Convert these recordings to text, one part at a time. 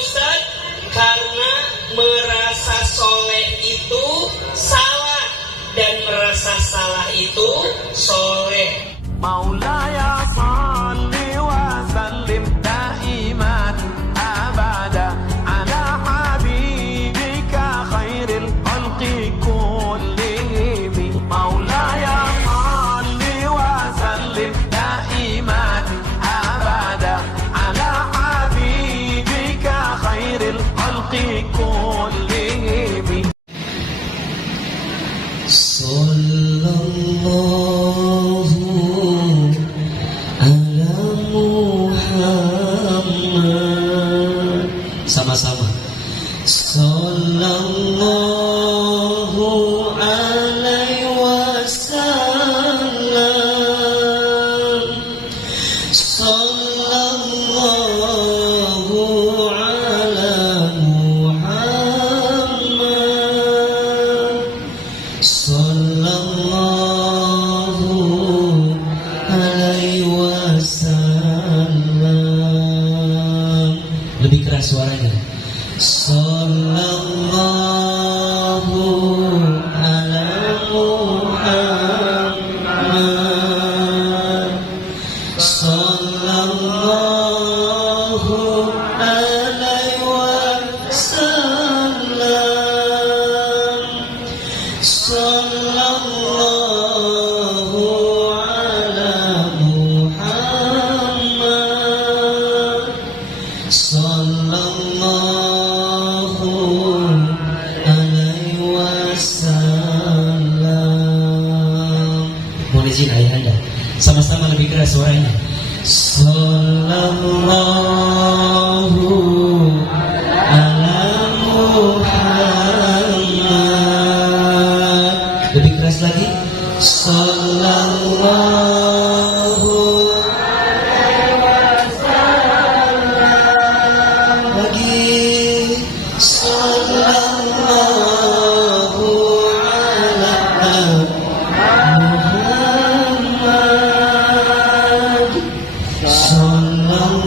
Ustaz? Karena merasa soleh itu salah dan merasa salah itu soleh. Maulaya salli wa sallim daiman abada ala habibika khairil khalqi kullihim. Maulaya salli wa sallim daiman abada ala habibika khairil khalqi kullihim. Sallallahu ala Muhammad. Sama-sama. Sallallahu alaihi wasallam. Sallallahu ala Muhammad. Sallallahu alaihi wasallam. Lebih keras suaranya. Sallallahu ala Muhammad. Sallallahu alaihi wasallam. Sallallahu ala Muhammad. Sallallahu alaihi wasallam. Mohon izin ayahanda, sama-sama lebih keras suaranya. Sallallahu ala Muhammad. Lebih keras lagi. Sallallahu lagi. Sallallahu ala Muhammad. Sallallahu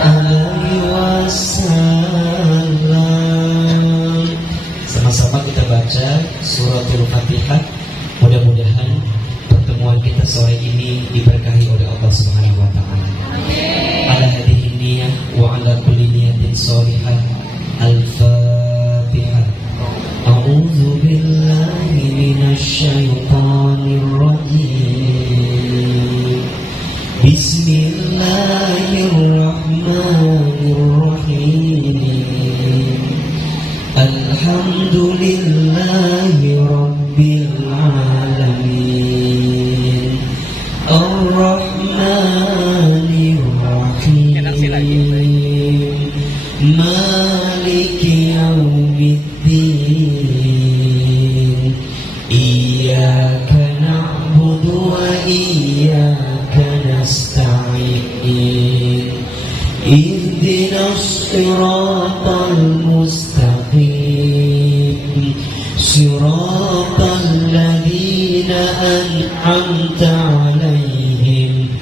alaihi wasallam. Sama-sama kita baca suratul Fatihah. Mudah-mudahan pertemuan kita sore ini diberkahi oleh Allah Subhanahu wa taala. Ala hadhihi niyyah wa ala kulli niyatin shalihah. Al-Fatihah. A'udzu billahi minasy syaithanir rajim. Bismillahirrahmanirrahim. Alhamdulillahi rabbil alamin. Ar-Rahmanir Rahim. Maliki yaumiddin. Iyyaka na'budu wa iyyaka nasta'in. Ihdinas siratal mustaqim. Siratal ladzina an'amta 'alaihim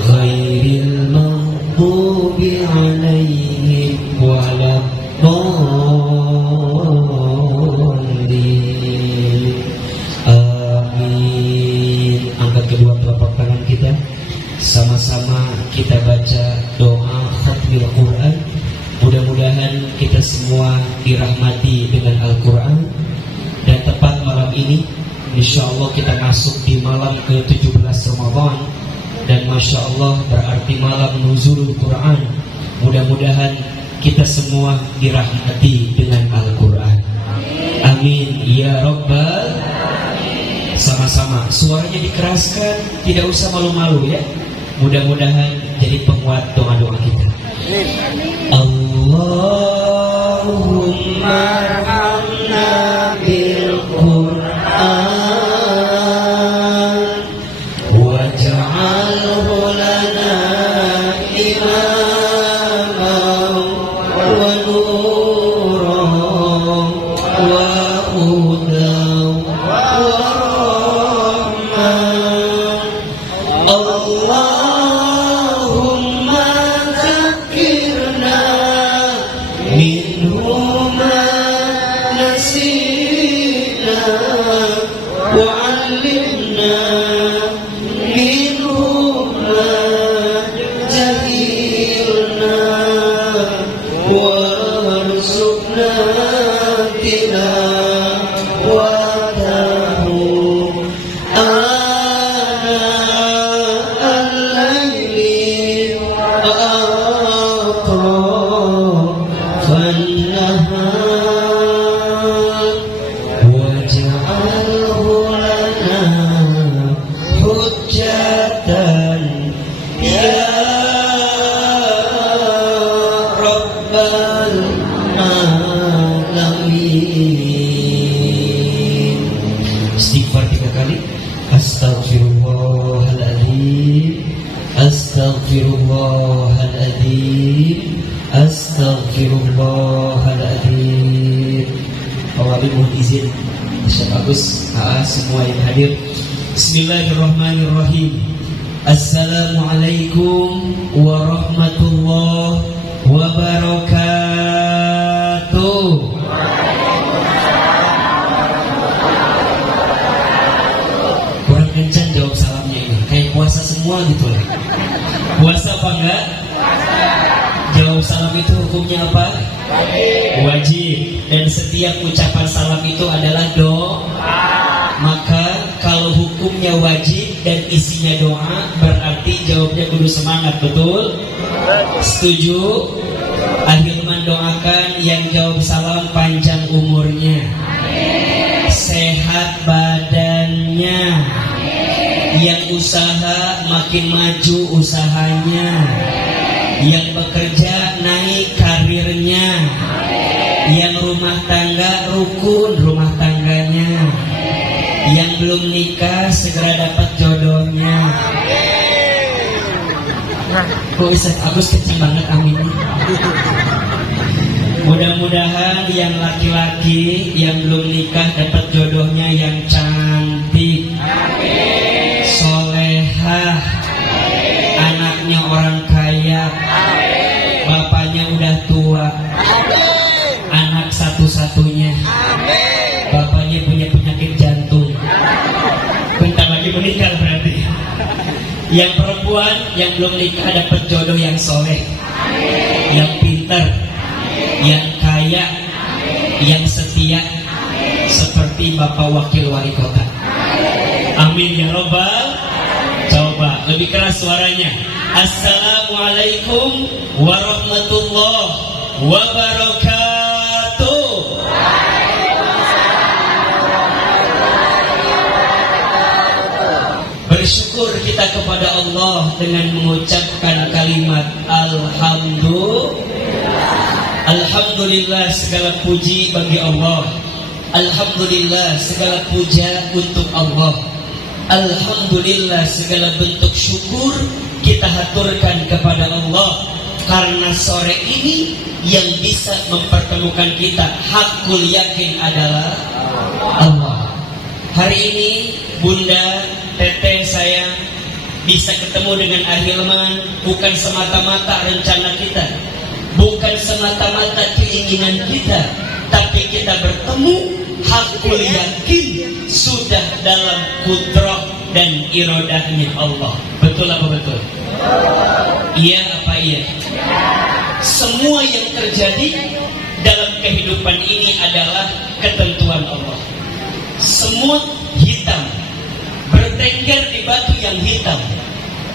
ghairil maghdubi 'alaihim waladdallin. Amin. Angkat kedua telapak tangan kita. Sama-sama kita baca doa khatmil Quran. Mudah-mudahan kita semua dirahmati dengan Al-Quran. Dan tepat malam ini, insya Allah kita masuk di malam ke-17 Ramadan. Dan Masya Allah berarti malam nuzulul Quran. Mudah-mudahan kita semua dirahmati dengan Al-Quran. Amin ya Rabbal. Sama-sama suaranya dikeraskan, tidak usah malu-malu ya. Mudah-mudahan jadi penguat doa-doa kita. Allahumma arhamna bil Qur'an waj'alhu lana imaman wa nuran wa hudan wa rahmah. Allah Astaghfirullahaladzim, Astaghfirullahaladzim. Wabil mohon izin Syekh Agus, semua yang hadir. Bismillahirrahmanirrahim. Assalamualaikum warahmatullahi wabarakatuh. Kurang kencang jawab salamnya ini, kayak puasa semua gitu lah. Puasa apa enggak? Jawab salam itu hukumnya apa? Wajib. Dan setiap ucapan salam itu adalah doa. Maka kalau hukumnya wajib dan isinya doa, berarti jawabnya kudu semangat, betul? Setuju? Ahilman doakan yang jawab salam panjang umurnya, sehat badannya, yang usaha makin maju usahanya, yang bekerja naik karirnya, yang rumah tangga rukun rumah tangganya, yang belum nikah segera dapat jodohnya. Kok Ustaz Agus kecil banget, amin. Mudah-mudahan yang laki-laki yang belum nikah dapat jodohnya yang cantik, solehah, anaknya orang kaya, bapaknya udah tua, anak satu-satunya, bapaknya punya penyakit jantung, bentar lagi meninggal berarti. Yang perempuan yang belum nikah dapat jodoh yang soleh, yang pintar, yang kaya, yang setia, seperti Bapak Wakil Wali Kota. Amin ya robbal. Coba lebih keras suaranya. Assalamualaikum warahmatullahi wabarakatuh. Bersyukur kita kepada Allah dengan mengucapkan kalimat Alhamdulillah, segala puji bagi Allah. Alhamdulillah, segala puja untuk Allah. Alhamdulillah, segala bentuk syukur kita haturkan kepada Allah, karena sore ini yang bisa mempertemukan kita hakul yakin adalah Allah. Hari ini Bunda, Teteh sayang bisa ketemu dengan Ahilman bukan semata-mata rencana kita, bukan semata-mata keinginan kita, tapi kita bertemu hakul yakin sudah dalam kudrah dan iradahnya Allah. Betul apa betul? Iya apa iya? Semua yang terjadi dalam kehidupan ini adalah ketentuan Allah. Semut hitam bertengger di batu yang hitam,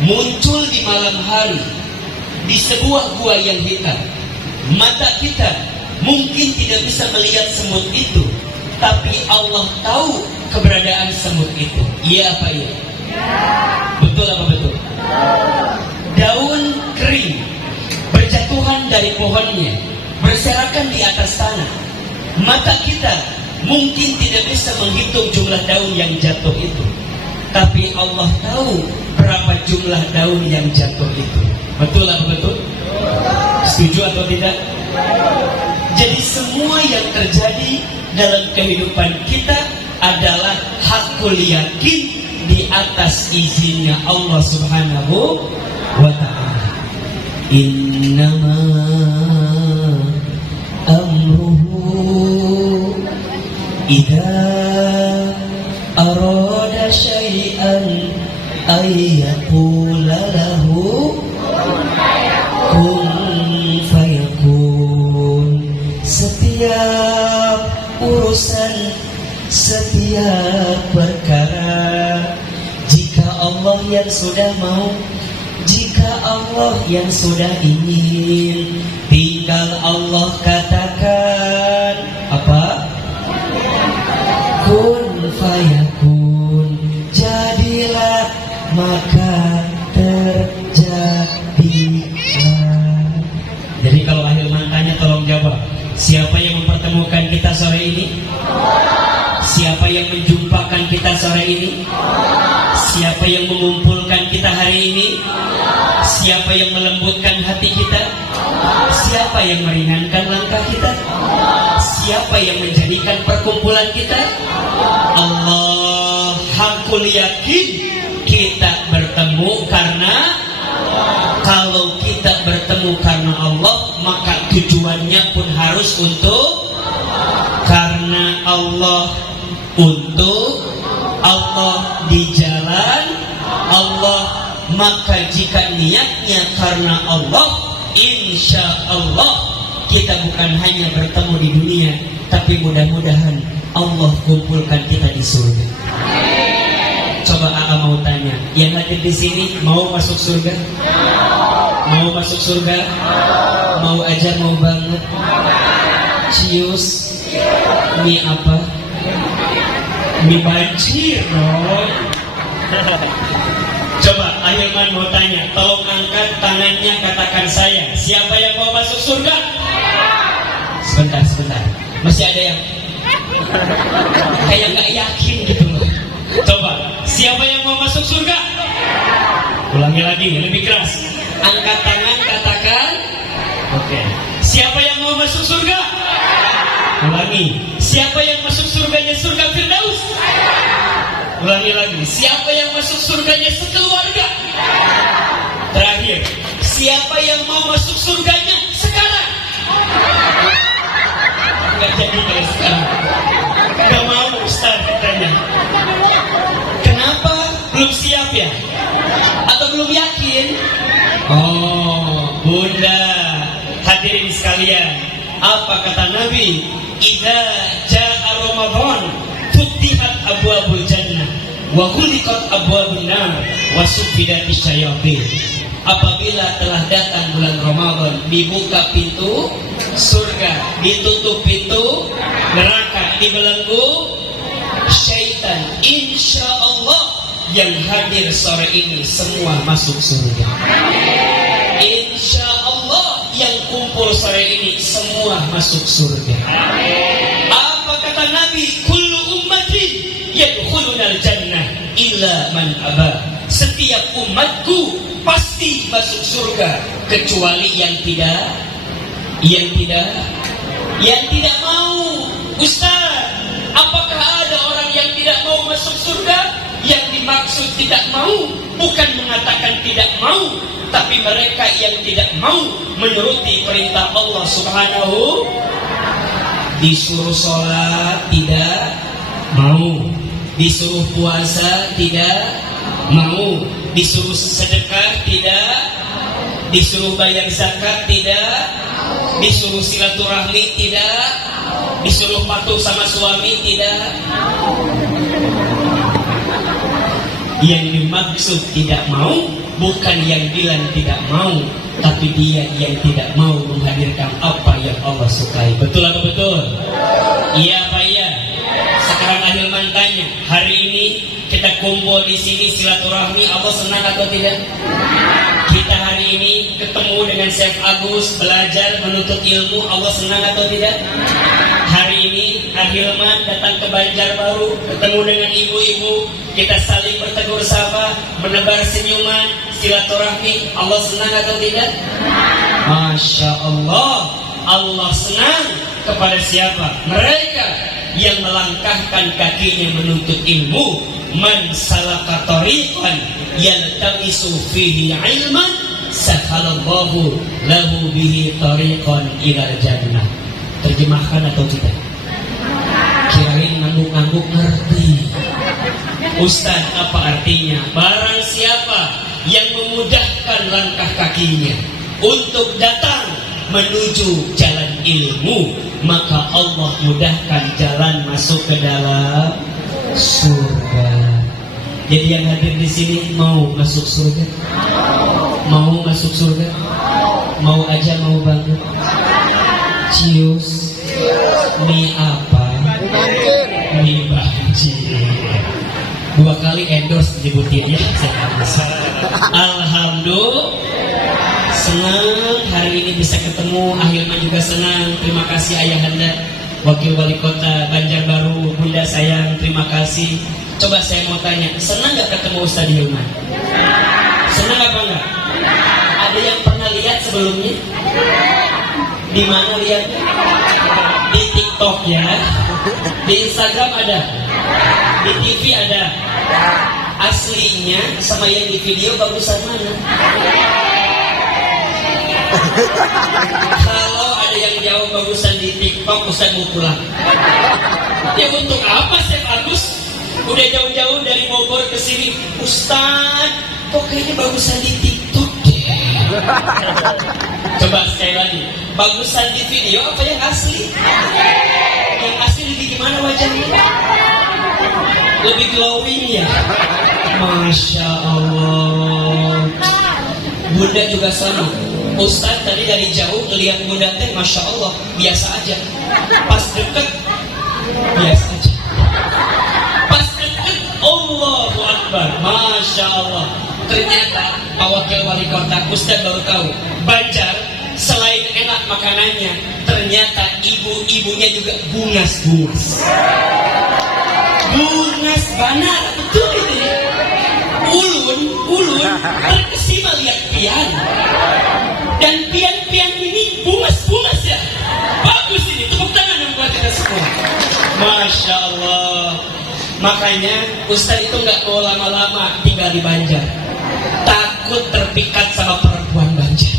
muncul di malam hari di sebuah gua yang hitam. Mata kita mungkin tidak bisa melihat semut itu, tapi Allah tahu keberadaan semut itu. Iya apa iya? Betul apa betul? Daun kering berjatuhan dari pohonnya, berserakan di atas tanah. Mata kita mungkin tidak bisa menghitung jumlah daun yang jatuh itu, tapi Allah tahu berapa jumlah daun yang jatuh itu. Betul atau betul? Setuju atau tidak? Jadi semua yang terjadi dalam kehidupan kita adalah hakul yakin di atas izinnya Allah Subhanahu wa ta'ala. Innama amruhu idza arada syai'an ayyaqula lahu kun fayakun. Setiap urusan, setiap perkara, jika Allah yang sudah mau, jika Allah yang sudah ingin, tinggal Allah katakan apa? Kun fayakun, jadilah maka terjadilah. Jadi kalau Ahilman tanya, tolong jawab, siapa yang mempertemukan kita sore ini? Siapa yang menjumpakan kita sore ini? Siapa yang mengumpulkan kita hari ini? Siapa yang melembutkan hati kita? Siapa yang meringankan langkah kita? Siapa yang menjadikan perkumpulan kita? Allah. Hakul yakin kita bertemu karena kalau kita bertemu karena Allah, maka tujuannya pun harus untuk karena Allah, untuk Allah, di jalan Allah. Maka jika niatnya karena Allah, insya Allah kita bukan hanya bertemu di dunia, tapi mudah-mudahan Allah kumpulkan kita di surga. Coba AA mau tanya, yang hadir di sini mau masuk surga? Mau masuk surga? Mau aja, mau banget? Cius, mie apa? Mie banjir dong. Coba Ahilman mau tanya, tolong angkat tangannya, katakan saya. Siapa yang mau masuk surga? Sebentar. Masih ada yang kayak gak yakin gitu loh. Coba, siapa yang mau masuk surga? Ulangi lagi, lebih keras. Angkat tangan, katakan. Oke. Siapa yang mau masuk surga? Ulangi. Siapa yang masuk surganya surga Firdaus? Ulangi lagi. Siapa yang masuk surganya sekeluarga? Terakhir. Siapa yang mau masuk surganya sekarang? Nggak jadi kayak sekarang. Nggak mau Ustaz katanya. Kenapa? Belum siap ya? Atau belum yakin? Oh, Bunda, hadirin sekalian, apa kata Nabi? Idza jaa Ramadan futihat abwabul jannah wa ghuliqat abwabun nar wa suffidatis syayatin. Apabila telah datang bulan Ramadan, dibuka pintu surga, ditutup pintu neraka, dibelenggu syaitan. Insya Allah yang hadir sore ini semua masuk surga. Insya Allah yang kumpul sore ini semua masuk surga. Apa kata Nabi? Kullu ummati yadkhulunal jannah illa man aba. Setiap umatku pasti masuk surga kecuali yang tidak mau. Ustaz, apakah ada orang yang tidak mau masuk surga? Yang dimaksud tidak mau bukan mengatakan tidak mau, tapi mereka yang tidak mau menuruti perintah Allah Subhanahu. Disuruh sholat tidak mau, disuruh puasa tidak mau, disuruh sedekah tidak, disuruh bayar zakat tidak, disuruh silaturahmi tidak, disuruh patuh sama suami tidak. Yang dimaksud tidak mau bukan yang bilang tidak mau, tapi dia yang tidak mau menghadirkan apa yang Allah sukai. Betul atau betul? Iya apa iya? Sekarang Ahilman tanya, hari ini kita kumpul di sini silaturahmi, Allah senang atau tidak? Kita hari ini ketemu dengan Syekh Agus, belajar menuntut ilmu, Allah senang atau tidak? Hari ini Ahilman datang ke Banjarbaru, ketemu dengan ibu-ibu, kita saling bertegur sapa, menebar senyuman, silaturahmi, Allah senang atau tidak? Masya Allah, Allah senang kepada siapa? Mereka yang melangkahkan kakinya menuntut ilmu. Man salaka tariqan yaltamisu fihi ilman sahalallahu lahu bihi tariqan ilal jannah. Terjemahkan atau tidak? Kirain ngangguk-ngangguk ngerti. Ustaz, apa artinya? Barang siapa yang memudahkan langkah kakinya untuk datang menuju jalan ilmu, maka Allah mudahkan jalan masuk ke dalam surga. Jadi yang hadir di sini mau masuk surga? Mau masuk surga? Mau aja, mau banget? Cius, mie apa? Mie banjir. 2 kali endorse disebutin ya. Alhamdulillah, senang hari ini bisa ketemu. Ahilman juga senang. Terima kasih Ayahanda, Wakil Wali Kota Banjarbaru, Bunda sayang, terima kasih. Coba saya mau tanya, senang gak ketemu Ustaz Hilman? Senang apa enggak? Ada yang pernah lihat sebelumnya? Di mana lihatnya? Di TikTok ya. Di Instagram ada. Di TV ada. Aslinya sama yang di video bagusan mana? Kalau ada yang jauh bagusan di TikTok, Ustaz mau pulang. Ya untuk apa Chef Agus? Udah jauh-jauh dari Bogor ke sini, Ustaz, kok kayaknya bagusan di TikTok deh. Coba sekali lagi, bagusan di video apa yang asli? Yang asli lebih gimana wajahnya? Lebih glowing ya? Masya Allah. Bunda juga sama. Ustaz tadi dari jauh ngelihat Bunda teh, Masya Allah, biasa aja. Pas deket, biasa aja. Pas deket, Allahu Akbar, Masya Allah. Ternyata Pak Wakil Wali Kota, Ustaz baru tahu, Banjar selain enak makanannya, ternyata ibu-ibunya juga bungas-bungas. Bungas banar, betul itu ya. Ulun terkesima lihat pian. Dan pian-pian ini bungas-bungas ya. Bagus ini, tepuk tangan yang buat kita semua. Masya Allah. Makanya Ustaz itu nggak mau lama-lama tinggal di Banjar. Takut terpikat sama perempuan Banjar.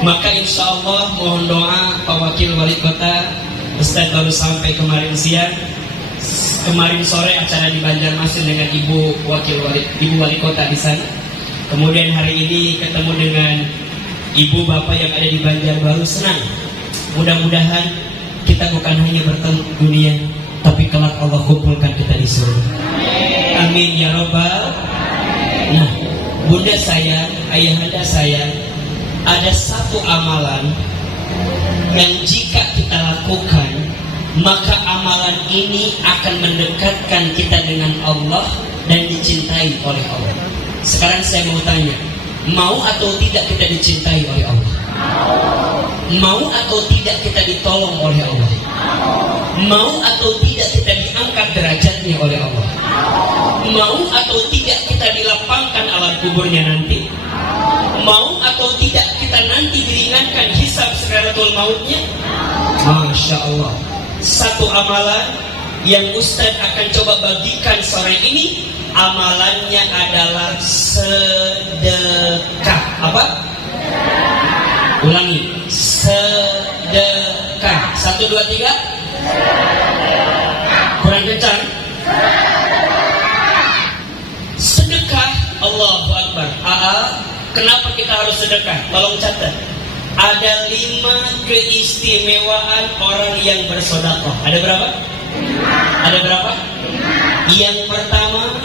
Maka insya Allah mohon doa Pak Wakil Wali Kota. Ustaz baru sampai kemarin siang. Kemarin sore acara di Banjarmasin dengan Ibu Wali Kota di sana. Kemudian hari ini ketemu dengan Ibu Bapak yang ada di Banjarbaru, senang. Mudah-mudahan kita bukan hanya bertemu dunia, tapi kelak Allah kumpulkan kita di surga. Amin ya Rabbal. Nah, Bunda saya, Ayahanda saya, ada satu amalan yang jika kita lakukan, maka amalan ini akan mendekatkan kita dengan Allah dan dicintai oleh Allah. Sekarang saya mau tanya, mau atau tidak kita dicintai oleh Allah? Mau atau tidak kita ditolong oleh Allah? Mau atau tidak kita diangkat derajatnya oleh Allah? Mau atau tidak kita dilapangkan alam kuburnya nanti? Mau atau tidak kita nanti diringankan hisab sakaratul mautnya? Masya Allah. Satu amalan yang Ustaz akan coba bagikan sore ini, amalannya adalah sedekah. Apa? Ulangi, sedekah. 1, 2, 3. Kurang kencang. Sedekah, Allahu Akbar. Kenapa kita harus sedekah? Tolong catat. Ada 5 keistimewaan orang yang bersedekah. Ada berapa? Ada berapa? Yang pertama,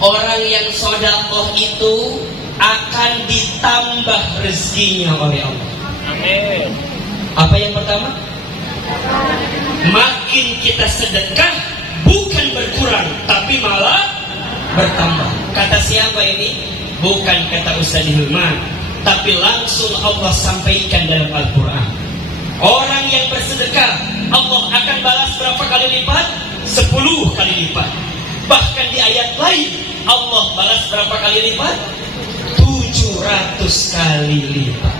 orang yang sedekah itu akan ditambah rezekinya oleh Allah. Amin. Apa yang pertama? Makin kita sedekah bukan berkurang, tapi malah bertambah. Kata siapa ini? Bukan kata Ustaz Hilman, tapi langsung Allah sampaikan dalam Al-Quran. Orang yang bersedekah, Allah akan balas berapa kali lipat? 10 kali lipat. Bahkan di ayat lain, Allah balas berapa kali lipat? 700 kali lipat.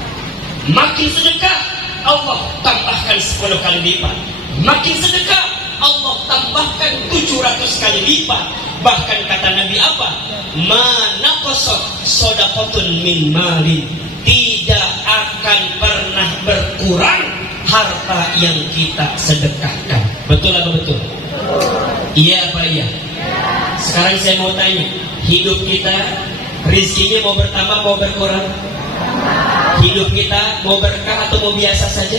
Makin sedekah, Allah tambahkan 10 kali lipat. Makin sedekah, Allah tambahkan 700 kali lipat. Bahkan kata Nabi apa? Ma naqasat shadaqatun min malin. Tidak akan pernah berkurang harta yang kita sedekahkan. Betul apa betul? Iya apa iya? Sekarang saya mau tanya, hidup kita rezekinya mau bertambah mau berkurang? Hidup kita mau berkah atau mau biasa saja?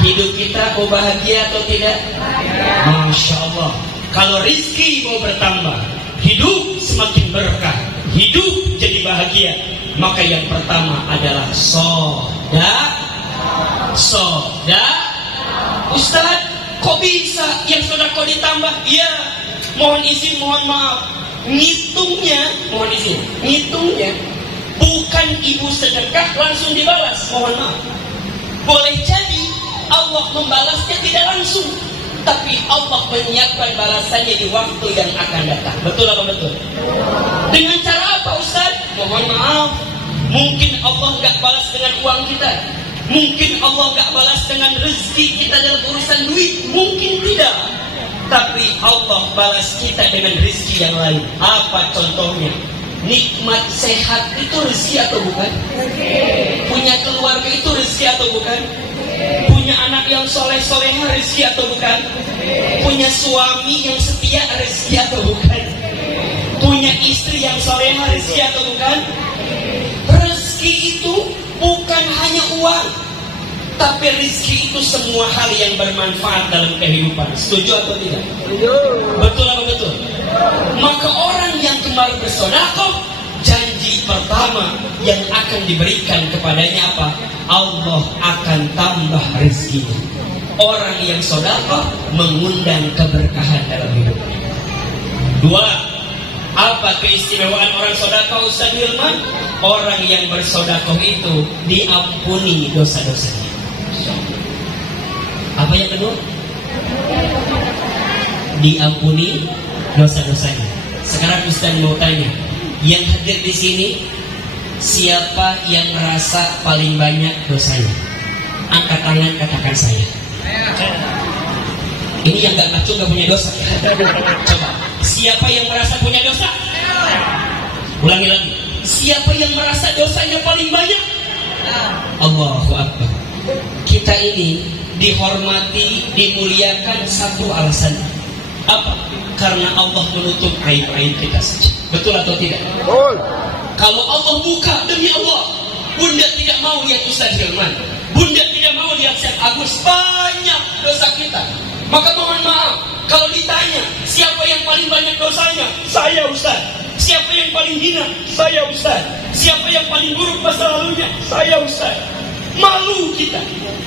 Hidup kita mau bahagia atau tidak? Masya Allah. Kalau rezeki mau bertambah, hidup semakin berkah, hidup jadi bahagia, maka yang pertama adalah Ustaz, kok bisa yang sedekah ditambah? Iya, mohon izin, mohon maaf. Ngitungnya bukan ibu sedekah langsung dibalas, mohon maaf. Boleh jadi Allah membalasnya tidak langsung, tapi Allah menyiapkan balasannya di waktu yang akan datang. Betul apa betul? Dengan cara apa Ustaz? Mohon maaf, Mungkin Allah nggak balas dengan uang kita, mungkin Allah nggak balas dengan rezeki kita dalam urusan duit, mungkin tidak. Tapi Allah balas kita dengan rezeki yang lain. Apa contohnya? Nikmat sehat itu rezeki atau bukan? Punya keluarga itu rezeki atau bukan? Punya anak yang soleh-soleha rezeki atau bukan? Punya suami yang setia rezeki atau bukan? Punya istri yang soleha rezeki atau bukan? Rezeki itu bukan hanya uang, tapi rezeki itu semua hal yang bermanfaat dalam kehidupan. Setuju atau tidak? Betul atau betul? Maka orang yang gemar bersedekah, janji pertama yang akan diberikan kepadanya apa? Allah akan tambah rezekinya. Orang yang sedekah mengundang keberkahan dalam hidupnya. Dua, apa keistimewaan orang sedekah, Ustaz Hilman? Orang yang bersedekah itu diampuni dosa-dosanya. Apa yang kedua? Diampuni dosa-dosanya. Sekarang Ustaz mau tanya, yang hadir di sini siapa yang merasa paling banyak dosanya? Angkat tangan, katakan saya. Ini yang gak ngacu gak punya dosa. Coba, siapa yang merasa punya dosa? Ulangi lagi. Siapa yang merasa dosanya paling banyak? Allahu Akbar. Kita ini dihormati, dimuliakan satu alasan. Apa? Karena Allah menutup aib-aib kita saja. Betul atau tidak? Betul. Kalau Allah buka, demi Allah, Bunda tidak mau lihat Ustaz Hilman, Bunda tidak mau lihat Syekh Agus, banyak dosa kita. Maka mohon maaf, kalau ditanya siapa yang paling banyak dosanya, saya Ustaz. Siapa yang paling hina, saya Ustaz. Siapa yang paling buruk masa lalunya, saya Ustaz. Malu kita.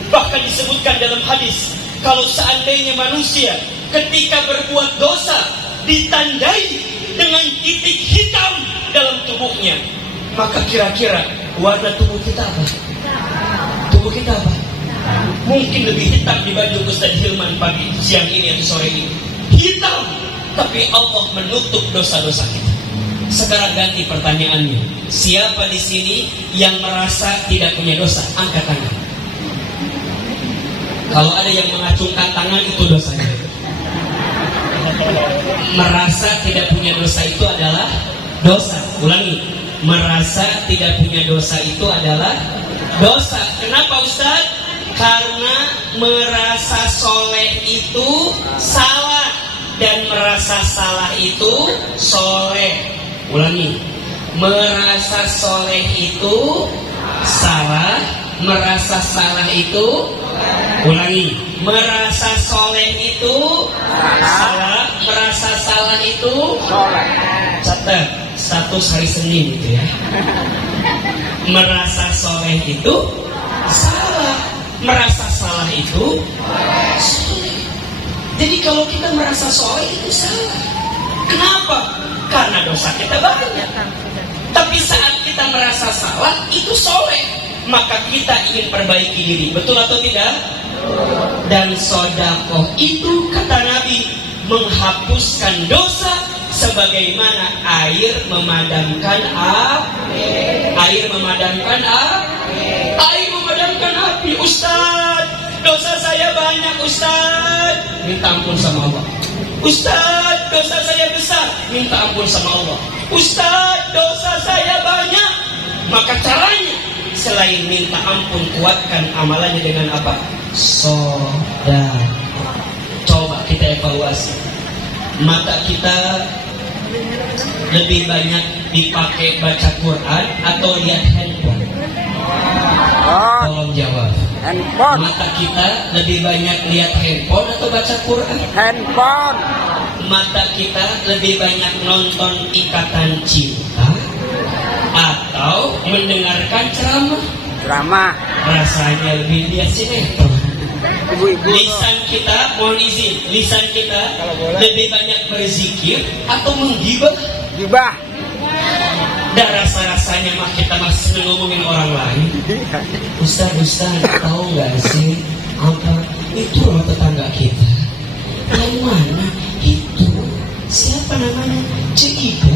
Bahkan disebutkan dalam hadis, kalau seandainya manusia ketika berbuat dosa ditandai dengan titik hitam dalam tubuhnya, maka kira-kira warna tubuh kita apa? Tubuh kita apa? Mungkin lebih hitam dibanding Ustaz Hilman pagi, siang ini atau sore ini. Hitam, tapi Allah menutup dosa-dosa kita. Sekarang ganti pertanyaannya, siapa di sini yang merasa tidak punya dosa? Angkat tangan. Kalau ada yang mengacungkan tangan, itu dosanya. Merasa tidak punya dosa itu adalah dosa. Ulangi, merasa tidak punya dosa itu adalah dosa. Kenapa Ustaz? Karena merasa soleh itu salah, dan merasa salah itu soleh. Ulangi, merasa soleh itu salah, merasa salah itu. Ulangi, merasa soleh itu salah, merasa salah itu soleh. Catat, status hari Senin itu ya. Merasa soleh itu salah, merasa salah itu soleh. Jadi kalau kita merasa soleh itu salah. Kenapa? Karena dosa kita banyak. Tapi saat kita merasa salah, itu soleh, maka kita ingin perbaiki diri. Betul atau tidak? Dan sedekah itu, kata Nabi, menghapuskan dosa sebagaimana air memadamkan api. Air memadamkan api. Air memadamkan api. Ustaz, dosa saya banyak Ustaz. Minta ampun sama Allah. Ustaz, dosa saya besar. Minta ampun sama Allah. Ustaz, dosa saya banyak. Maka caranya, selain minta ampun, kuatkan amalannya dengan apa? Sedekah. Coba kita evaluasi. Mata kita lebih banyak dipakai baca Quran atau lihat handphone? Tolong jawab. Handphone. Mata kita lebih banyak lihat handphone atau baca Quran? Handphone. Mata kita lebih banyak nonton Ikatan Cinta atau mendengarkan ceramah? Drama. Rasanya lebih lihat sinetron. Ibu-ibu. Lisan kita, mohon izin, lisan kita lebih banyak berzikir atau menggibah? Gibah. Dan rasa-rasanya mah kita masih ngomongin orang lain. Ustaz, tahu nggak sih apa itu rumah tetangga kita? Yang mana itu? Siapa namanya? Cik Ida.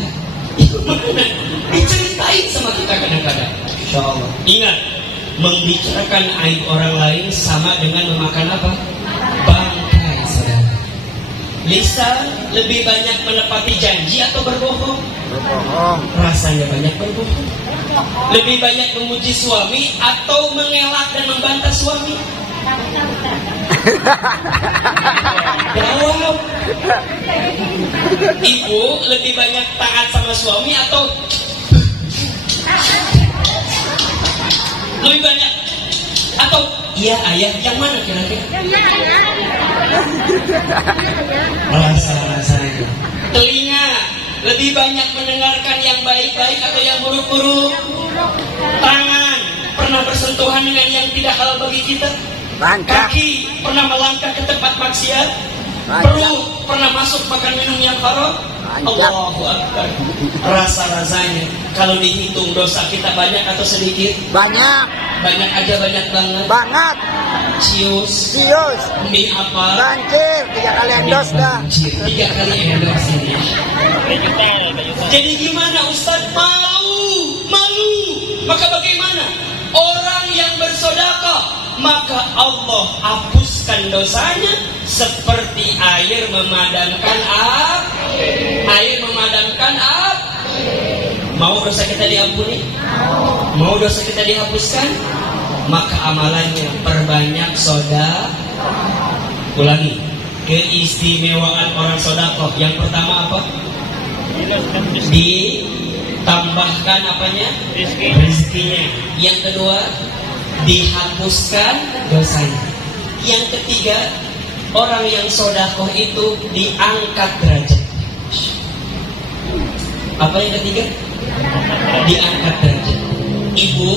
Itu mana? Diceritain sama kita kadang-kadang. Masya Allah. Ingat, membicarakan aib orang lain sama dengan memakan apa? Bangkai, saudara. Lisan lebih banyak menepati janji atau berbohong? Berbohong. Rasanya banyak berbohong. Lebih banyak memuji suami atau mengelak dan membantah suami? Jawab. Ibu lebih banyak taat sama suami atau lebih banyak atau iya ayah, yang mana kira-kira? Rasa-rasanya. Telinga lebih banyak mendengarkan yang baik-baik atau yang buruk-buruk? Tangan pernah bersentuhan dengan yang tidak halal bagi kita? Langkah. Kaki pernah melangkah ke tempat maksiat? Langkah. Perut pernah masuk makan minum yang haram? Langkah. Allahu Akbar. Rasa-rasanya kalau dihitung dosa kita banyak atau sedikit? Banyak. Banyak aja, banyak banget. Banget. Cius, Cius. mie apa? Banjir. 3 kali endos dah. Banjir, 3 kali endorse ini. Jadi gimana Ustaz? Malu. Maka bagaimana? Orang yang bersedekah, maka Allah hapuskan dosanya seperti air memadamkan api. Air memadamkan api. Mau dosa kita diampuni? Mau dosa kita dihapuskan? Maka amalannya perbanyak sedekah. Ulangi, keistimewaan orang sedekah. Yang pertama apa? Ditambahkan apanya? Rezekinya. Yang kedua, dihapuskan dosanya. Yang ketiga, orang yang sedekah itu diangkat derajat. Apa yang ketiga? Diangkat derajat. Ibu,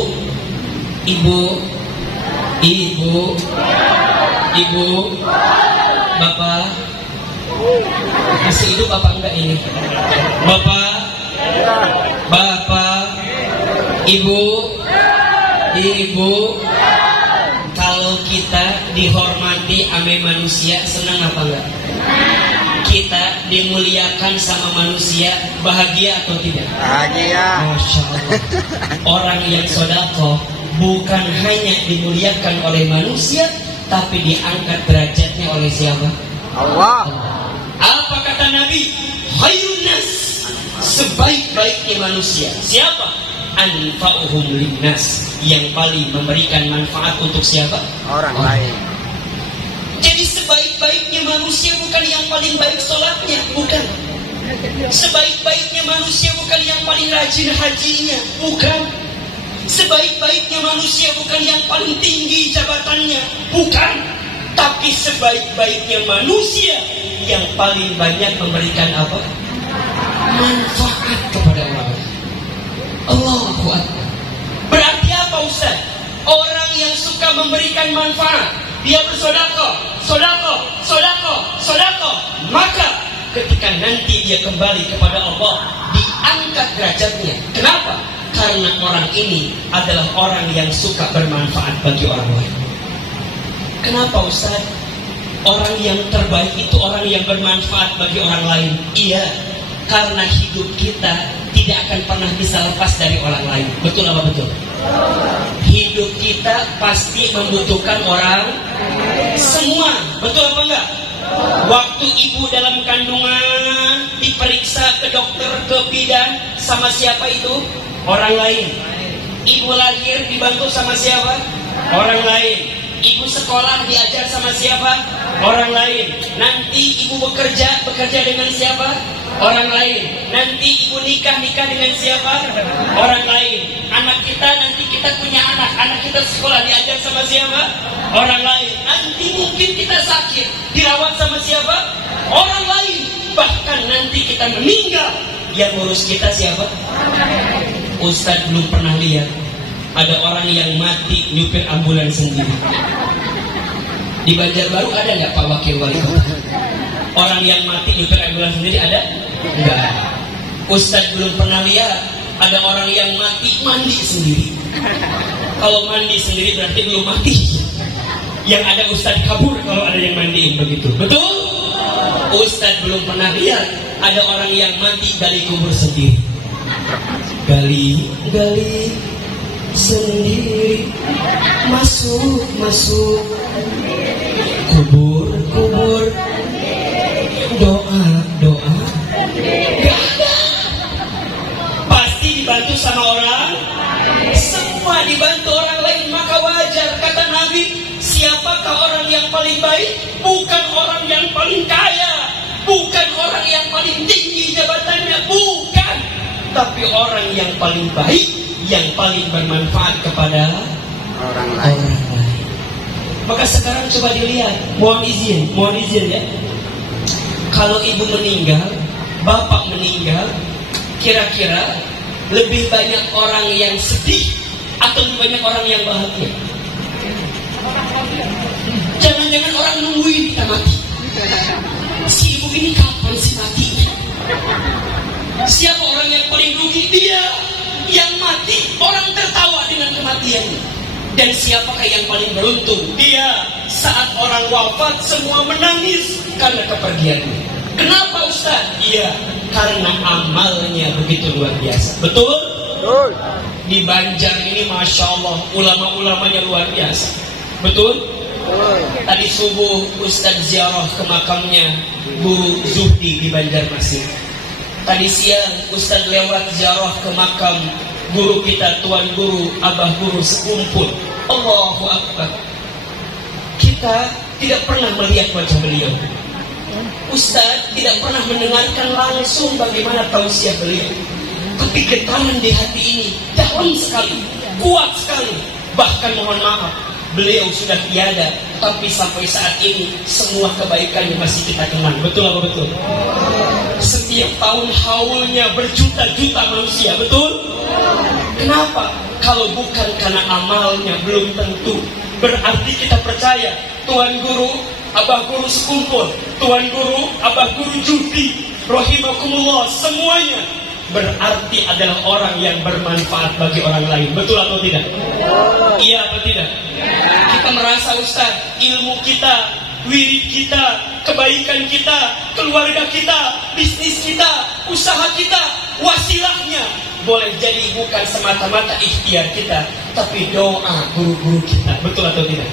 bapak, masih hidup apa enggak ini? Bapak, ibu, kalau kita dihormati ame manusia, senang apa enggak? Kita dimuliakan sama manusia, bahagia atau tidak? Bahagia. Masya Allah. Orang yang sedekah bukan hanya dimuliakan oleh manusia, tapi diangkat derajatnya oleh siapa? Allah. Apa kata Nabi? Khairun nas, sebaik-baiknya manusia. Siapa? Anfa'uhum linnas, yang paling memberikan manfaat untuk siapa? Orang lain. Jadi sebaik-baiknya manusia bukan yang paling baik sholatnya, bukan. Sebaik-baiknya manusia bukan yang paling rajin hajinya, bukan. Sebaik-baiknya manusia bukan yang paling tinggi jabatannya, bukan. Tapi sebaik-baiknya manusia yang paling banyak memberikan apa? Manfaat kepada orang lain. Allahu Akbar. Berarti apa Ustaz? Orang yang suka memberikan manfaat, dia bersedekah, maka ketika nanti dia kembali kepada Allah, diangkat derajatnya. Kenapa? Karena orang ini adalah orang yang suka bermanfaat bagi orang lain. Kenapa Ustaz? Orang yang terbaik itu orang yang bermanfaat bagi orang lain. Iya, karena hidup kita tidak akan pernah bisa lepas dari orang lain. Betul apa betul? Hidup kita pasti membutuhkan orang semua. Betul apa enggak? Waktu ibu dalam kandungan diperiksa ke dokter, ke bidan, sama siapa itu? Orang lain. Ibu lahir dibantu sama siapa? Orang lain. Ibu sekolah diajar sama siapa? Orang lain. Nanti ibu bekerja dengan siapa? Orang lain. Nanti ibu nikah dengan siapa? Orang lain. Anak kita, nanti kita punya anak kita sekolah diajar sama siapa? Orang lain. Nanti mungkin kita sakit, dirawat sama siapa? Orang lain. Bahkan nanti kita meninggal, yang ngurus kita siapa? Ustaz belum pernah lihat ada orang yang mati nyupir ambulans sendiri. Di Banjarbaru ada nggak Pak Wakil Wali Kota? Orang yang mati nyupir ambulans sendiri ada? Enggak. Ustaz belum pernah lihat ada orang yang mati mandi sendiri. Kalau mandi sendiri berarti belum mati. Yang ada Ustaz kabur kalau ada yang mandiin, begitu. Betul? Ustaz belum pernah lihat ada orang yang mati dari kubur sendiri. Gali, sendiri, masuk kubur, doa, gak ada. Pasti dibantu sama orang, semua dibantu orang lain, maka wajar kata Nabi, siapakah orang yang paling baik? Bukan orang yang paling kaya, bukan orang yang paling tinggi jabatannya, bukan, tapi orang yang paling baik, yang paling bermanfaat kepada Orang lain. Maka sekarang coba dilihat, mohon izin ya. Kalau ibu meninggal, bapak meninggal, kira-kira lebih banyak orang yang sedih atau lebih banyak orang yang bahagia? Jangan-jangan orang nungguin kita mati. Si ibu ini kapan sih matinya? Siapa orang yang paling rugi? Dia yang mati, orang tertawa dengan kematiannya. Dan siapakah yang paling beruntung? Dia. Saat orang wafat semua menangis karena kepergiannya. Kenapa Ustaz? Iya, karena amalnya begitu luar biasa. Betul? Betul. Di Banjar ini Masya Allah ulama-ulamanya luar biasa. Betul? Betul. Tadi subuh Ustaz ziarah ke makamnya Guru Zuhdi di Banjarmasin. Tadi siang Ustaz lewat ziarah ke makam guru kita, Tuan Guru, Abah Guru Sekumpul. Allahu Akbar. Kita tidak pernah melihat wajah beliau. Ustaz tidak pernah mendengarkan langsung bagaimana tausiah beliau. Tapi getaran di hati ini dalam sekali, kuat sekali. Bahkan mohon maaf, beliau sudah tiada, tapi sampai saat ini semua kebaikannya masih kita kenang. Betul apa betul? Setiap tahun haulnya berjuta-juta manusia. Betul? Kenapa? Kalau bukan karena amalnya belum tentu. Berarti kita percaya Tuan Guru, Abah Guru Sekumpul, Tuan Guru, Abah Guru Judi, rahimakumullah, semuanya berarti adalah orang yang bermanfaat bagi orang lain. Betul atau tidak? Iya atau tidak? Kita merasa Ustaz, ilmu kita, wirid kita, kebaikan kita, keluarga kita, bisnis kita, usaha kita, wasilahnya boleh jadi bukan semata-mata ikhtiar kita, tapi doa guru-guru kita. Betul atau tidak?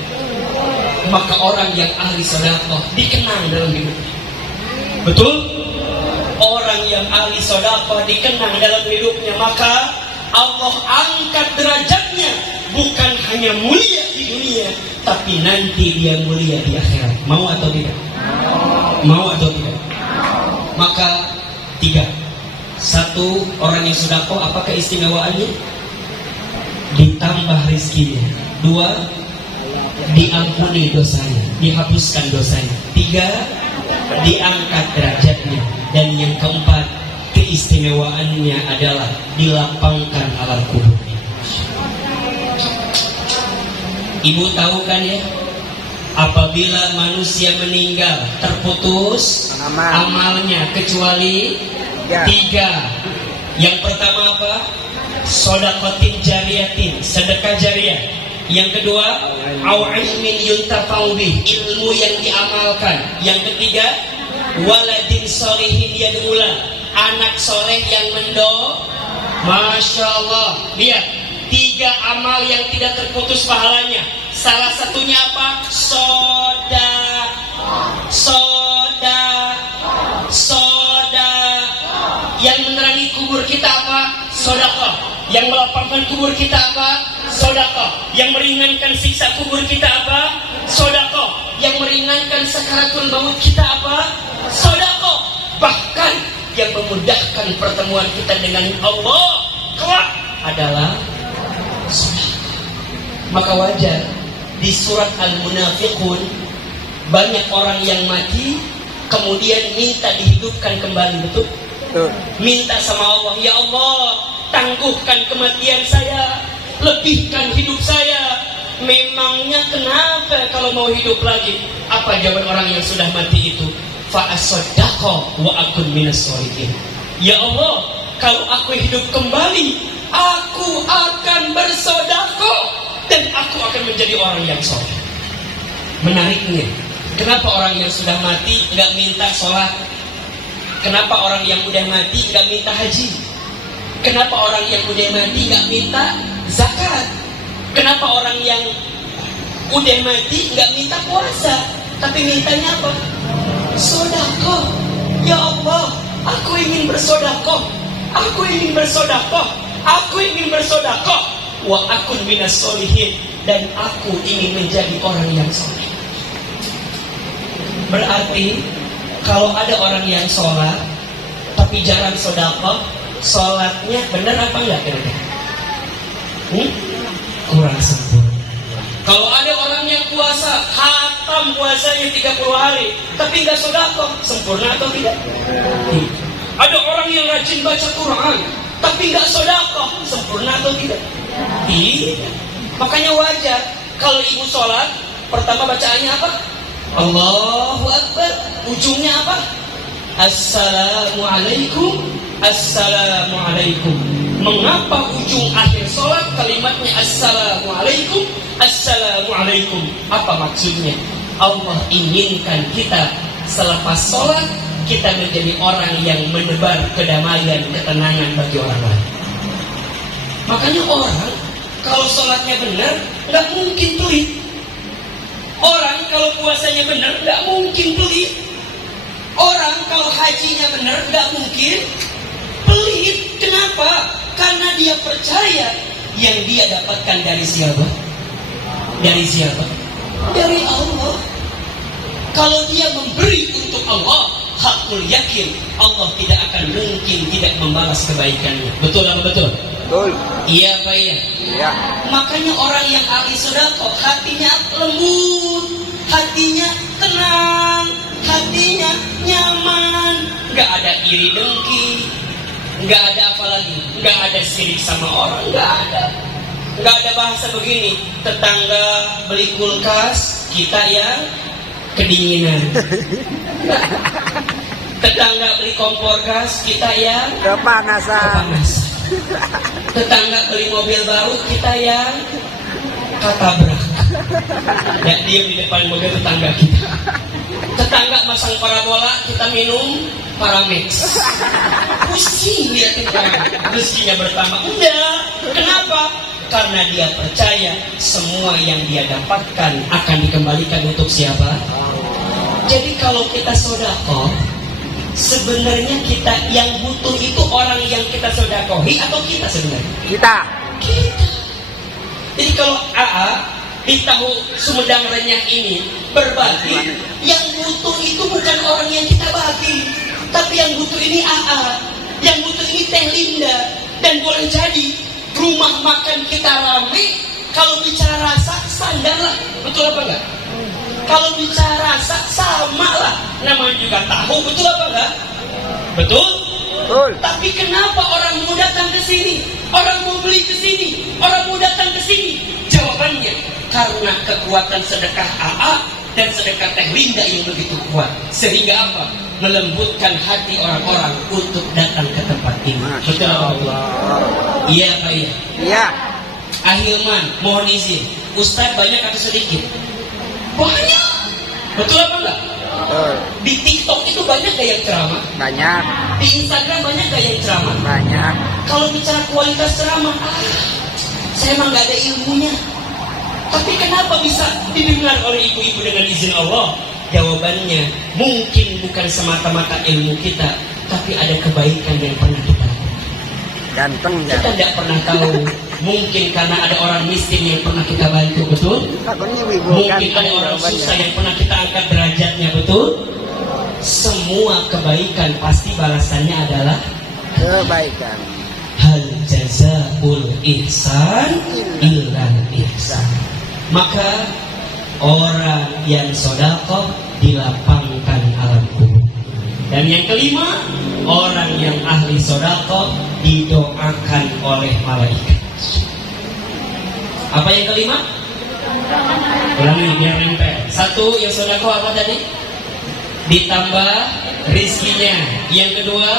Maka orang yang ahli sedekah dikenang dalam hidup. Betul? Orang yang ahli sedekah dikenang dalam hidupnya, maka Allah angkat derajatnya, bukan hanya mulia di dunia, tapi nanti dia mulia di akhirat. Mau atau tidak? Mau atau tidak? Maka 3. 1, orang yang sedekah, apa keistimewaannya? Ditambah rezekinya. 2, diampuni dosanya, dihapuskan dosanya. 3, diangkat derajatnya. Dan yang keempat, keistimewaannya adalah dilapangkan alam kuburnya. Ibu tahu kan ya, apabila manusia meninggal terputus amalnya kecuali 3. Yang pertama apa? Shadaqatin jariyatin, sedekah jariah. Yang kedua, au ilmin yuntafa'u bih, ilmu yang diamalkan. Yang ketiga, waladin sholihin yad'ula, anak soleh yang Masya Allah. Lihat, 3 amal yang tidak terputus pahalanya. Salah satunya apa? Yang menerangi kubur kita apa? Sedekah. Yang melapangkan kubur kita apa? Sedekah. Yang meringankan siksa kubur kita apa? Sedekah. Yang meringankan sakaratul maut kita apa? Sedekah. Bahkan yang memudahkan pertemuan kita dengan Allah kelak adalah sedekah. Maka wajar di surat Al-Munafiqun banyak orang yang mati kemudian minta dihidupkan kembali. Betul? Minta sama Allah, ya Allah, tangguhkan kematian saya, lebihkan hidup saya. Memangnya kenapa kalau mau hidup lagi? Apa jawaban orang yang sudah mati itu? Fa asaddaqa wa akun minas sholihin. Ya Allah, kalau aku hidup kembali, aku akan bersedekah dan aku akan menjadi orang yang soleh. Menariknya, kenapa orang yang sudah mati nggak minta sholat? Kenapa orang yang udah mati nggak minta haji? Kenapa orang yang udah mati nggak minta zakat? orang yang udah mati nggak minta puasa, tapi mintanya apa? Sedekah. Ya Allah, aku ingin bersedekah. Aku ingin bersedekah. Aku ingin bersedekah. Wa akun minas solihin, dan aku ingin menjadi orang yang soleh. Berarti kalau ada orang yang sholat tapi jarang sedekah, sholatnya benar apa enggak kira-kira? Kurang sempurna. Kalau ada orang yang puasa, khatam puasanya 30 hari, tapi nggak sedekah, sempurna atau tidak? Ada orang yang rajin baca Quran, tapi nggak sedekah, sempurna atau tidak? Tidak. Makanya wajar kalau ibu sholat, pertama bacaannya apa? Allahu Akbar. Ujungnya apa? Assalamualaikum. Assalamualaikum. Mengapa ujung akhir sholat kalimatnya Assalamualaikum? Assalamualaikum. Apa maksudnya? Allah inginkan kita selepas sholat kita menjadi orang yang menebar kedamaian, ketenangan bagi orang lain. Makanya orang kalau sholatnya benar nggak mungkin pelit. Orang kalau puasanya benar nggak mungkin pelit. Orang kalau hajinya benar nggak mungkin pelit. Kenapa? Karena dia percaya yang dia dapatkan dari siapa? Dari siapa? Dari Allah. Kalau dia memberi untuk Allah, hakul yakin Allah tidak akan mungkin tidak membalas kebaikannya. Betul apa betul? Betul. Iya apa iya? Iya. Makanya orang yang ahli sedekah hatinya lembut, hatinya tenang, hatinya nyaman, nggak ada iri dengki, nggak ada apa lagi, nggak ada sirik sama orang, nggak ada. Nggak ada bahasa begini, tetangga beli kulkas, kita yang kedinginan. Tetangga beli kompor gas, kita yang Kepanasan. Tetangga beli mobil baru, kita yang katabrak. Ya, diam di depan mobil tetangga kita. Tetangga masang parabola, kita minum Paramex. Pusing liatin orang, rezekinya bertambah. Enggak, kenapa? Karena dia percaya semua yang dia dapatkan akan dikembalikan untuk siapa? Jadi kalau kita sedekah, sebenarnya kita yang butuh itu orang yang kita sedekahi atau kita sebenarnya? Kita. Jadi kalau AA di tahu Sumedang Renyah ini berbagi, yang butuh itu bukan orang yang kita bagi, tapi yang butuh ini AA, yang butuh ini Teh Linda. Dan boleh jadi rumah makan kita rame, kalau bicara rasa standar lah, betul apa enggak? Kalau bicara rasa sama lah, namanya juga tahu, betul apa enggak? Betul? Betul. Tapi kenapa orang mau datang ke sini? Orang mau beli ke sini? Orang mau datang ke sini? Jawabannya, karena kekuatan sedekah AA dan sedekah Teh Linda yang begitu kuat. Sehingga apa? Melembutkan hati orang-orang untuk datang ke tempat ini. Betul apa betul? Iya Pak iya? Iya. Ahilman, mohon izin. Ustadz banyak atau sedikit? Banyak. Betul apa enggak? Betul. Di TikTok itu banyak gak yang ceramah? Banyak. Di Instagram banyak gak yang ceramah? Banyak. Kalau bicara kualitas ceramah, saya emang gak ada ilmunya. Tapi kenapa bisa didengar oleh ibu-ibu dengan izin Allah? Jawabannya, mungkin bukan semata-mata ilmu kita, tapi ada kebaikan yang pernah kita lakukan. Ganteng ya. Kita tidak pernah tahu. Mungkin karena ada orang miskin yang pernah kita bantu, betul? Takutnya ibu Mungkin ada orang susah yang pernah kita angkat derajatnya, betul? Semua kebaikan pasti balasannya adalah kebaikan. hal jazaul ihsan illa ihsan. Maka orang yang sedekah dilapangkan alam kubur. Dan yang kelima, orang yang ahli sedekah didoakan oleh malaikat. Apa yang kelima? Ulangi biar nempel. Satu, yang sedekah apa tadi? Ditambah rizkinya. Yang kedua,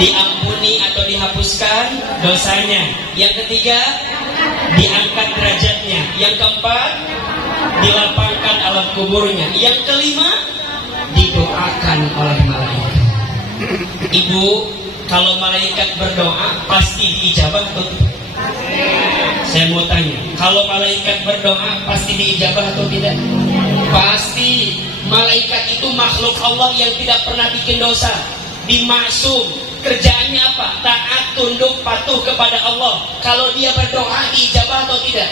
diampuni atau dihapuskan dosanya. Yang ketiga, diangkat derajatnya. Yang keempat, dilapangkan alam kuburnya. Yang kelima, didoakan oleh malaikat. Ibu, kalau malaikat berdoa pasti diijabah atau tidak? Saya mau tanya, kalau malaikat berdoa pasti diijabah atau tidak? Pasti. Malaikat itu makhluk Allah yang tidak pernah bikin dosa, dimaksum. Kerjaannya apa? Taat, tunduk, patuh kepada Allah. Kalau dia berdoa diijabah atau tidak?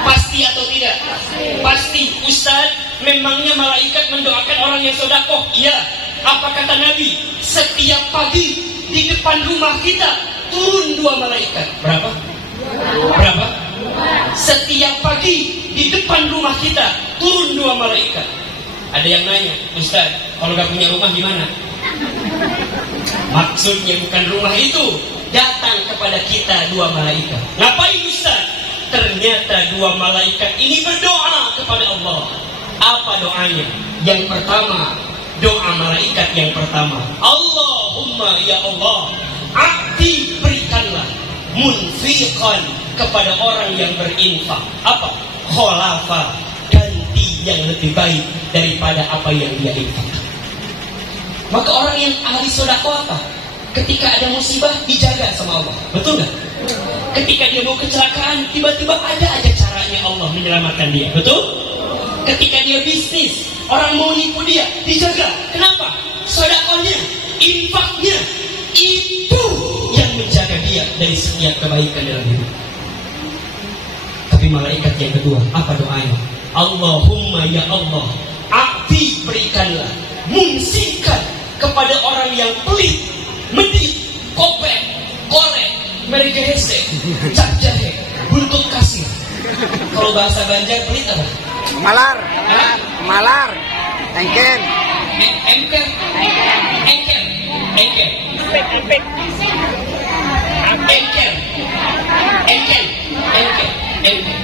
Pasti atau tidak? Pasti. Ustaz, memangnya malaikat mendoakan orang yang sedekah? Iya. Apa kata Nabi? Setiap pagi di depan rumah kita turun 2 malaikat. Berapa? Berapa? Setiap pagi di depan rumah kita turun 2 malaikat. Ada yang nanya, Ustaz, kalau gak punya rumah gimana? Maksudnya bukan rumah itu, datang kepada kita 2 malaikat. Ngapain Ustaz? Ternyata 2 malaikat ini berdoa kepada Allah. Apa doanya? Yang pertama, doa malaikat yang pertama, Allahumma ya Allah, akti berikanlah munfiqan kepada orang yang berinfak. Apa? Kholafa, ganti yang lebih baik daripada apa yang dia infakkan. Maka orang yang ahli sedekah apa? Ketika ada musibah dijaga sama Allah. Betul nggak? Ketika dia mau kecelakaan, tiba-tiba ada aja caranya Allah menyelamatkan dia. Betul? Ketika dia bisnis, orang mau nipu dia, dijaga. Kenapa? Sedekahnya, infaknya, itu yang menjaga dia dari setiap kebaikan dalam hidup. Tapi malaikat yang kedua, apa doanya? Allahumma ya Allah, akti berikanlah, mumsikan kepada orang yang pelit, medit, kopek, korek, meregehese, cap jahe, buntut kasir. Kalau bahasa Banjar pelit apa? Malar. Malar. Engken. Engker. Engker. Engker. Engker. Engker. Engker. Engker.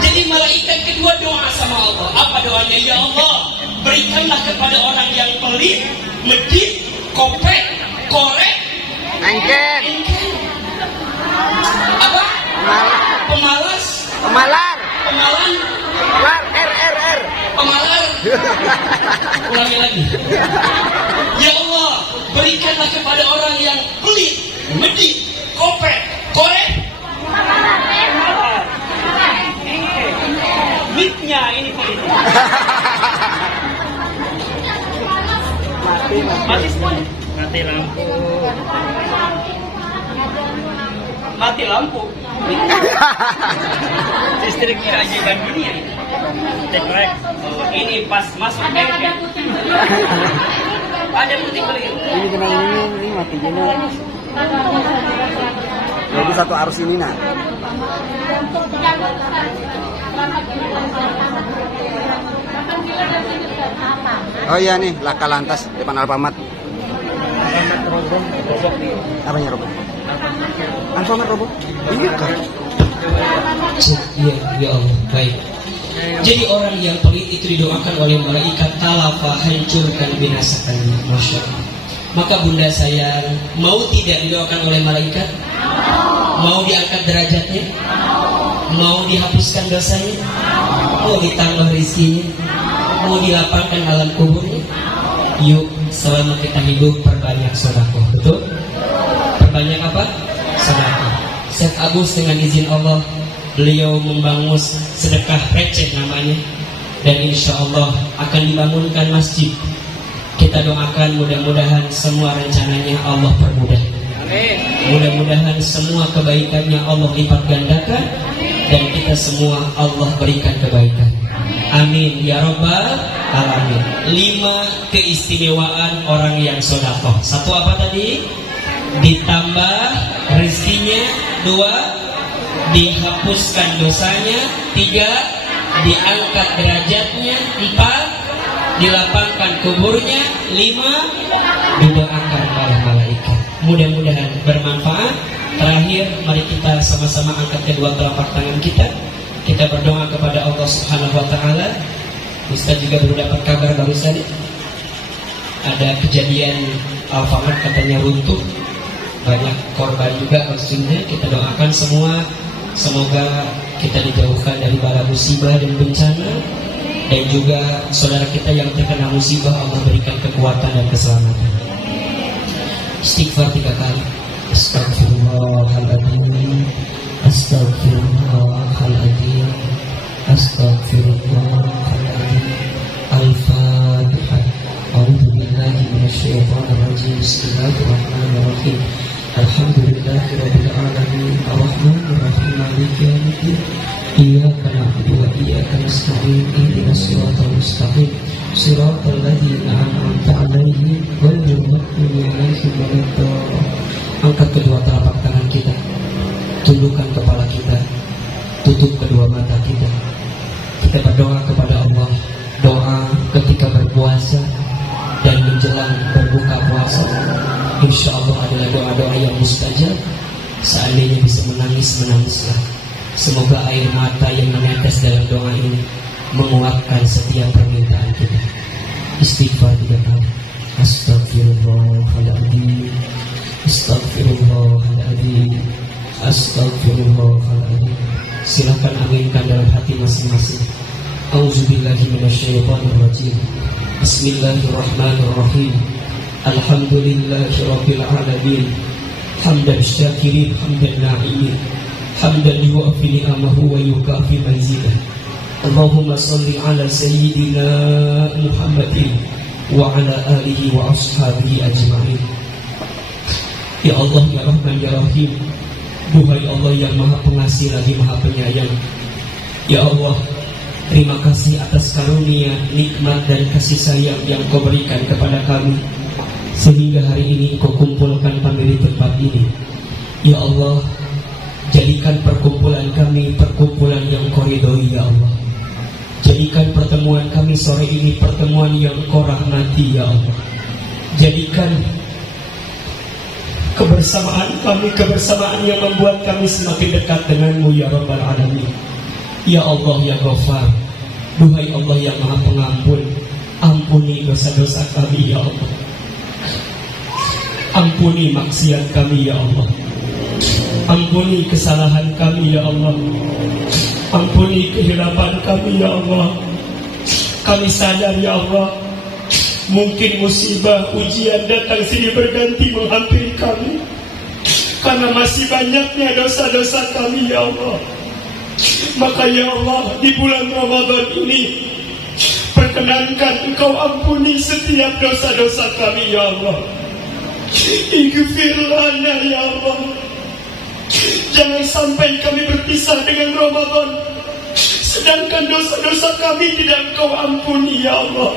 Jadi malaikat kedua doa sama Allah. Apa doanya? Ya Allah, berikanlah kepada orang yang pelit, medit, kopek, korek, Engken. apa? Malar. Pemalas, Malar. pemalan, Malar. R. pemalar. Ulangi lagi. Ya Allah, berikanlah kepada orang yang pelit, medit, kopek, korek. Mitnya ini pelit. Mati semua. Mati lampu. Mati lampu. Listriknya keajaiban gini ya. Cekrek. Oh, ini pas masuk bengkel. Ada putih beli. Ini kena ini mati gini. Jadi satu arus ini nak. Oh iya nih, Laka Lantas depan Alfamart. Apanya robot? Alfamart robot? Iya kan? Ya Allah, baik. Jadi orang yang pelit itu didoakan oleh malaikat, talafa, hancurkan, binasakannya. Masya Allah. Maka bunda sayang, mau tidak didoakan oleh malaikat? Mau diangkat derajatnya? Mau dihapuskan dosanya? Mau ditambah rezekinya? Mau dilapangkan alam kuburnya? Yuk, selama kita hidup perbanyak sedekah. Betul? Perbanyak apa? Sedekah. Syekh Agus dengan izin Allah, beliau membangun sedekah receh namanya, dan insya Allah akan dibangunkan masjid. Kita doakan mudah-mudahan semua rencananya Allah permudah. Mudah-mudahan semua kebaikannya Allah lipat gandakan, dan kita semua Allah berikan kebaikan. Amin ya Rabbal Alamin. 5 keistimewaan orang yang sedekah. 1 apa tadi? Ditambah rezekinya. 2, dihapuskan dosanya. 3, diangkat derajatnya. 4, dilapangkan kuburnya. 5, didoakan oleh malaikat. Mudah-mudahan bermanfaat. Terakhir, mari kita sama-sama angkat kedua telapak tangan kita. Kita berdoa kepada Allah Subhanahu wa Ta'ala. Ustaz juga baru dapat kabar barusan, ada kejadian Alfamart katanya runtuh, banyak korban juga maksudnya. Kita doakan semua, semoga kita dijauhkan dari bala musibah dan bencana, dan juga saudara kita yang terkena musibah Allah berikan kekuatan dan keselamatan. Istighfar 3 kali. Astagfirullahaladzim, Astaghfirullahaladzim. Astaghfirullahaladzim. Al-Fatihah. A'udzu billahi minasyaitonir rajim. Bismillahirrahmanirrahim. Alhamdulillahirabbil alamin. Arrahmanir rahim. Maliki yaumiddin. Iyyaka na'budu wa iyyaka nasta'in. Ihdinas siratal mustaqim. Siratal ladzina an'amta 'alaihim ghairil maghdubi 'alaihim waladdallin. Angkat kedua telapak tangan kita, tundukkan kepala kita, tutup kedua mata kita. Kita berdoa kepada Allah, doa ketika berpuasa dan menjelang berbuka puasa. Insya Allah adalah doa-doa yang mustajab. Seandainya bisa menangis, menangislah. Semoga air mata yang menetes dalam doa ini menguatkan setiap permintaan kita. Istighfar 3 kali. Astaghfirullahaladzim. Astaghfirullahaladzim. Astaghfirullahaladzim. Silakan aminkan dalam hati masing-masing. Auzubillahi minasyaitonirrajim. Bismillahirrahmanirrahim. Alhamdulillahirabbil alamin. Hamdan syakirin, hamdan na'imin. Hamdan yuwafi ni'amahu wa yukafi mazidah. Allahumma salli ala sayyidina Muhammadin wa ala alihi wa ashabihi ajma'in. Ya Allah, ya Rahman, ya Rahim. Duhai Allah yang maha pengasih lagi maha penyayang. Ya Allah, terima kasih atas karunia, nikmat dan kasih sayang yang Kau berikan kepada kami, sehingga hari ini Kau kumpulkan kami di tempat ini. Ya Allah, jadikan perkumpulan kami perkumpulan yang Kau ridhoi. Ya Allah, jadikan pertemuan kami sore ini pertemuan yang Kau rahmati. Ya Allah, jadikan kebersamaan kami kebersamaan yang membuat kami semakin dekat denganmu ya Rabbal Alamin. Ya Allah, ya Ghafar. Duhai Allah yang maha pengampun, ampuni dosa-dosa kami ya Allah. Ampuni maksiat kami ya Allah. Ampuni kesalahan kami ya Allah. Ampuni kehilapan kami ya Allah. Kami sadar ya Allah, mungkin musibah, ujian datang silih berganti menghampiri kami, karena masih banyaknya dosa-dosa kami ya Allah. Maka ya Allah, di bulan Ramadan ini perkenankan Engkau ampuni setiap dosa-dosa kami ya Allah. Ighfir lana ya Allah. Jangan sampai kami berpisah dengan Ramadan sedangkan dosa-dosa kami tidak Engkau ampuni ya Allah.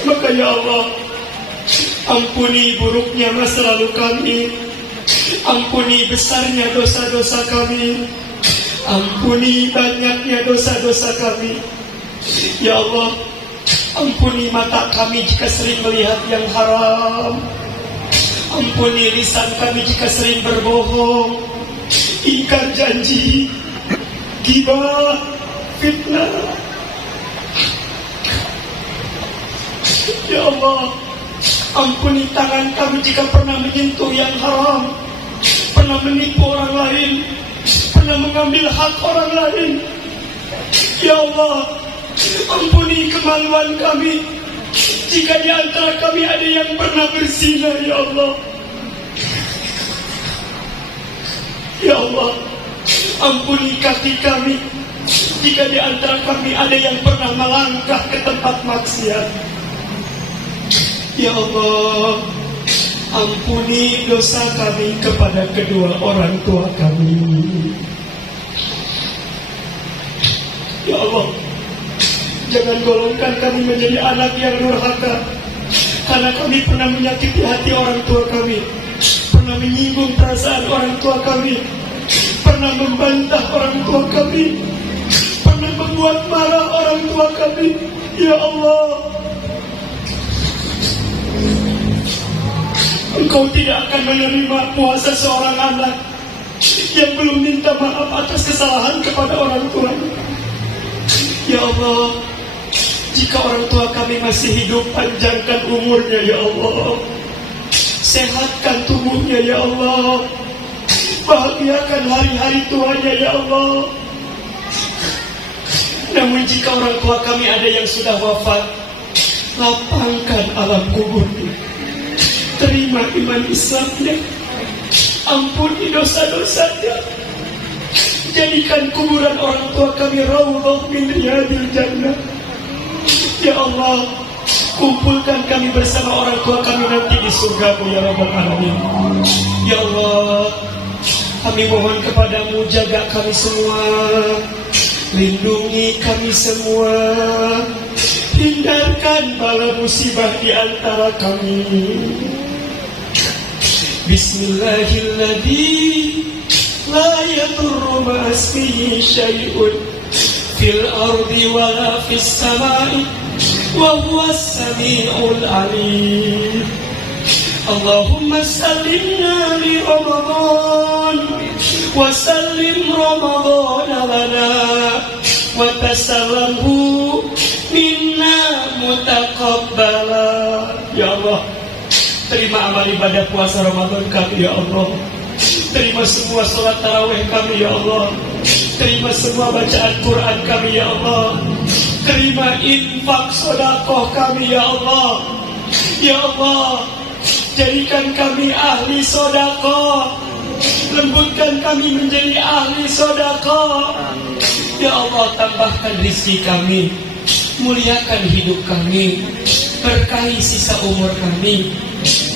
Maka ya Allah, ampuni buruknya masa lalu kami, ampuni besarnya dosa-dosa kami, ampuni banyaknya dosa-dosa kami. Ya Allah, ampuni mata kami jika sering melihat yang haram, ampuni lisan kami jika sering berbohong, ingkar janji, ghibah, fitnah. Ya Allah, ampuni tangan kami jika pernah menyentuh yang haram, pernah menipu orang lain, pernah mengambil hak orang lain. Ya Allah, ampuni kemaluan kami jika di antara kami ada yang pernah berzina. Ya Allah, ya Allah, ampuni kaki kami jika di antara kami ada yang pernah melangkah ke tempat maksiat. Ya Allah, ampuni dosa kami kepada kedua orang tua kami. Ya Allah, jangan golongkan kami menjadi anak yang durhaka, karena kami pernah menyakiti hati orang tua kami, pernah menyinggung perasaan orang tua kami, pernah membantah orang tua kami, pernah membuat marah orang tua kami. Ya Allah, Engkau tidak akan menerima puasa seorang anak yang belum minta maaf atas kesalahan kepada orang tuanya. Ya Allah, jika orang tua kami masih hidup, panjangkan umurnya ya Allah, sehatkan tubuhnya ya Allah, bahagiakan hari-hari tuanya ya Allah. Namun jika orang tua kami ada yang sudah wafat, lapangkan alam kuburnya, terima iman Islamnya, Ampuni dosa-dosanya. Jadikan kuburan orang tua kami raudhah min riyadil jannah. Ya Allah, kumpulkan kami bersama orang tua kami nanti di surga-Mu ya Rabbal Alamin. Ya Allah, kami mohon kepadamu, jaga kami semua, lindungi kami semua, hindarkan bala musibah di antara kami. Bismillahilladzi la yadurru ma'asmihi syai'un fil ardi wala fis samai wa huwas sami'ul alim. Allahumma sallimna li Ramadan wa sallim Ramadan lana wa tasallamhu minna mutaqabbala. Ya Allah, terima amal ibadah puasa Ramadan kami ya Allah. Terima semua sholat tarawih kami ya Allah. Terima semua bacaan Quran kami ya Allah. Terima infak sedekah kami ya Allah. Ya Allah, jadikan kami ahli sedekah. Lembutkan kami menjadi ahli sedekah. Ya Allah, tambahkan rezeki kami, muliakan hidup kami, berkahi sisa umur kami.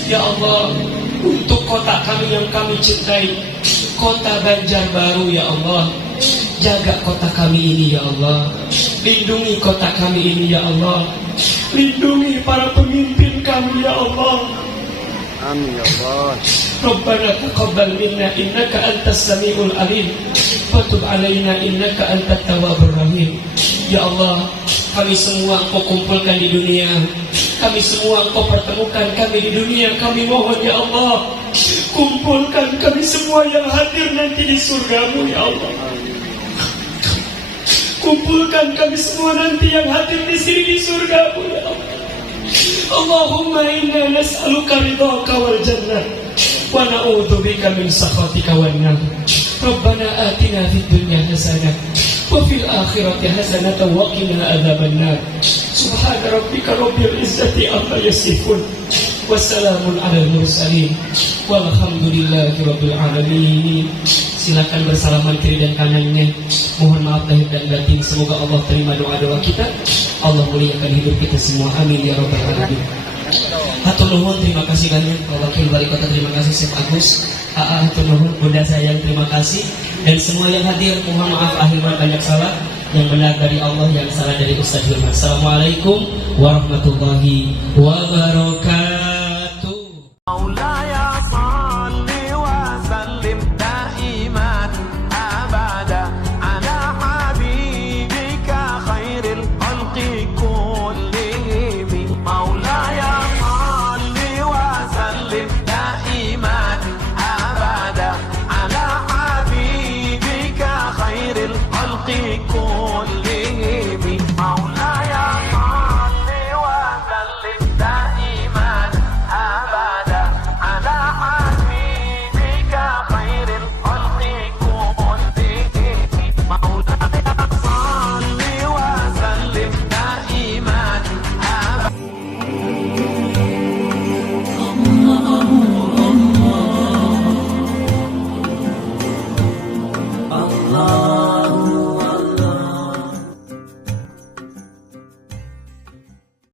Ya Allah, untuk kota kami yang kami cintai, kota Banjarbaru ya Allah, jaga kota kami ini ya Allah. Lindungi kota kami ini ya Allah. Lindungi para pemimpin kami ya Allah. Amin ya Allah. Rabbana taqabbal minna innaka antas samiul alim wa tub alaina innaka antat tawwabur rahim. Ya Allah, kami semua Engkau kumpulkan di dunia, kami semua Engkau pertemukan kami di dunia. Kami mohon ya Allah, kumpulkan kami semua yang hadir nanti di surga-Mu ya Allah. Kumpulkan kami semua nanti yang hadir di sini di surga-Mu ya Allah. Allahumma inna nas'aluka ridhaka wal jannah wa na'udzubika min sakhatika wan nar. Rabbana atina fid dunya hasanah wa fil akhirati hasanah wa qina adzabannar. Subhana rabbika rabbil izzati amma yasifun wa salamun alal mursalin walhamdulillahi rabbil alamin. Silakan bersalaman kiri dan kanannya. Mohon maaf lahir dan batin. Semoga Allah terima doa-doa kita. Allah muliakan hidup kita semua. Amin ya rabbal alamin. Hatur nuhun, terima kasih banyak Pak Wakil Wali Kota, terima kasih Syekh Agus. Hatur nuhun, Bunda sayang, terima kasih. Dan semua yang hadir, mohon maaf akhirnya banyak salah. Yang benar dari Allah, yang salah dari Ustaz Hilman. Assalamualaikum warahmatullahi wabarakatuh.